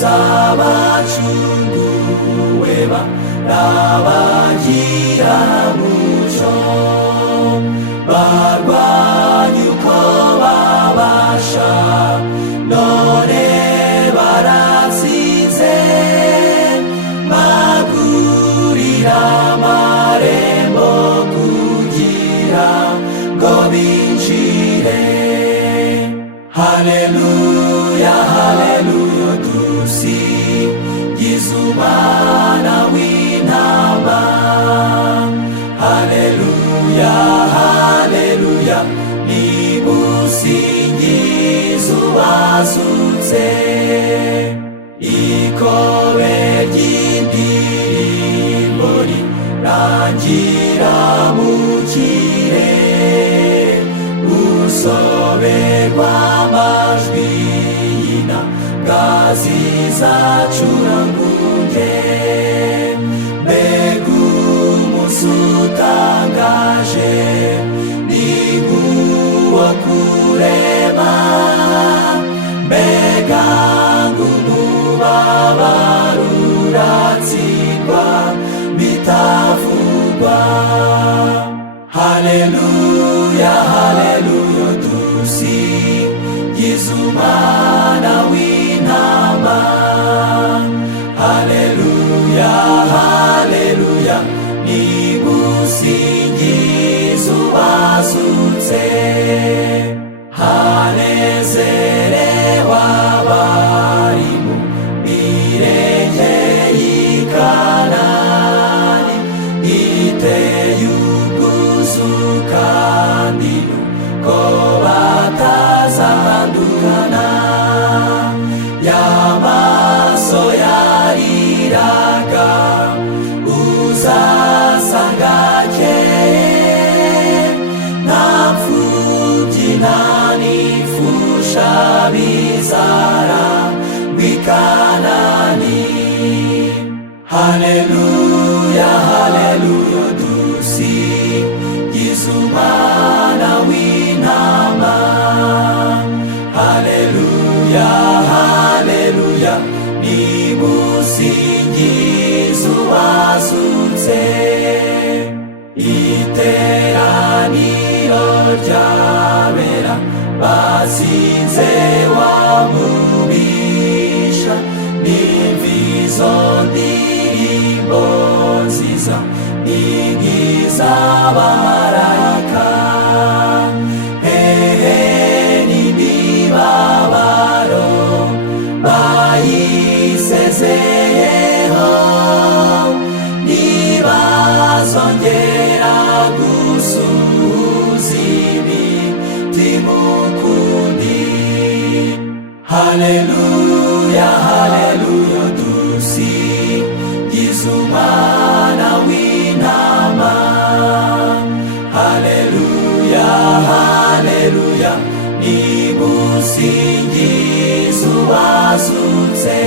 z'abacunguwe barabagiramuco, barwanye uko babasha, none baratsinze, bagurira amarembo kugira ngo binjire. Haleluya, haleluya, dusingize Umwana w'intama. Haleluya, haleluya, nimusingize uwazutse. Ikobe ry'indirimbo rirangira mu kirere, urusobe rw'amajwi y'inanga zizacuranguje. Mbega umunsi utangaje, ni nk'uwo kurema, mbega ng'umubabaro uratsindwa bitavugwa. Haleluya, haleluya, dusingize Umwana w'intama. Haleluya, haleluya, nimusingize uwazutse. Hanezerewe abari mu mirenge y'i Kanani, iteye ubwuzu kandi nuko batazandukana. Y'amaso yariraga, uzasanga akeye, nta mfubyi nta n'imfusha bizarangwa i Kanani. Haleluya, haleluya, dusingize Umwana w'intama. Haleluya, haleluya, nimusingize uwazutse. Iteraniro ry'abera batsinze wa mubisha, n'imvizo ndirimbo nziza n'iz'abamarayika. Hehe n'imibabaro bayisezeyeho, ntibazongera gusuhuza imitima ukundi. Haleluya, haleluya, dusingize Umwana w'intama. Haleluya, haleluya, nimusingize uwazutse.